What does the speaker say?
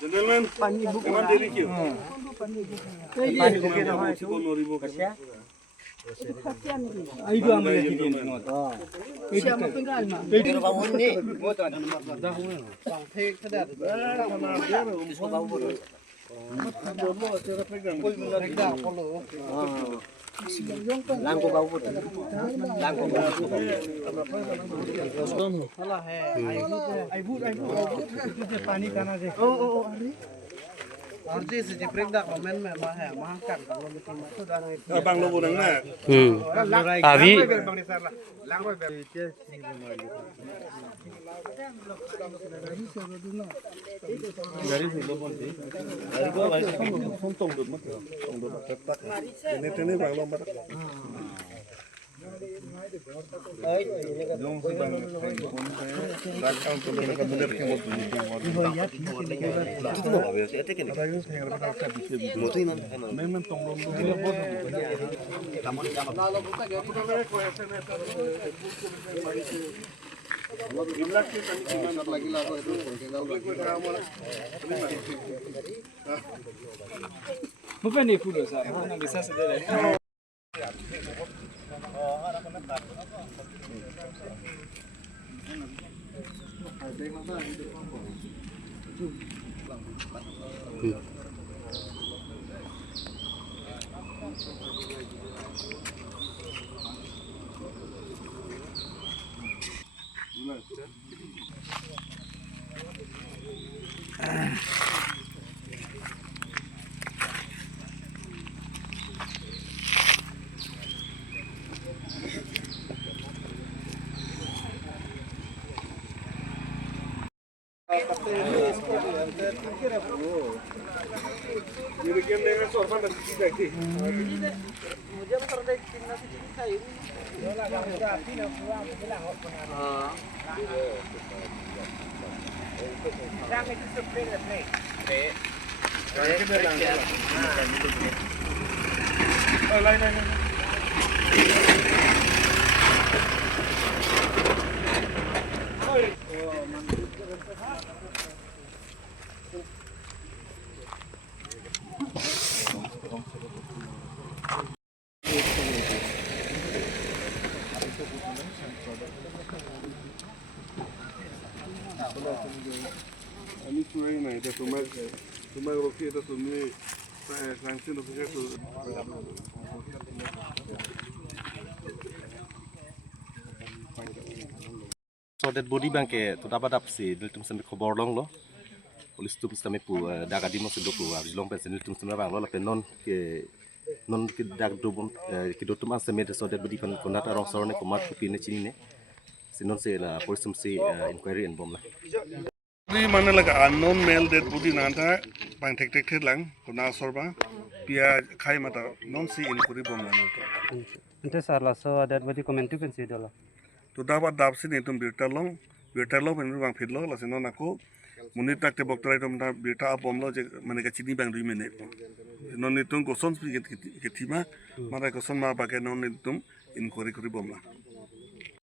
Gentlemen, kaman diri kyo. Pani buki na hai tu. Kasya. Aidu ang mga kitin ngot. Siya matinggal ma. Pero bangun ni. Moton. Bang thek sadat. Isko bangun. Langko bau langko salah hai पानी करना दे ओ अरे अर्जी से ब्रेक दा कमेंट में मा है महाकान kalau meeting itu dan Bang lo bunang na. Avi langko Dari silo bonti. Dari ko ay tong dot mat. Tong dot tak. Ini bang lo mat. Dong se bang dak kaun to na ka bener ke mot ni dong. Itu no ba se ate ke ni. Mot ni men tong lo ni bot. Tamon jam. Bukan ni full sa. Ano bisa sedere. Ini game dengan sorban dan tidak sih. मुझे तो कर दे कितना सी चीज खाई ये लगा पूरा तीन पूरा मिला हो बना हां रंग it is play the play पे Ini surai na ito tumag roki ito tumi sanction officer to So that body bank to dapat dapat si niltum sampai khobor long lo polis tum sampai pu daga di masa doku harus long pensi niltum sampai bang lo lah non ke dag dobom ke dotum an sampai so that body kan konata rong sorone komat kupi ne chini ne sinon se la polis tum se inquiry and bom lah. Ini mana lagi unknown male dead body nanta bang tek lang kena sorba pia kai mata non si inquiry bom lah itu. ante sarla so that body comment tu kan sidola To dapat dapsi ni tum birtalong penmi bang fitlo la sinon aku munit tak te boktorai tum ta birta bom lo je mana ka chini bang 2 minit. Non ni tum koson speak ke tima mara koson ma ba ke non ni tum inquiry bom lah.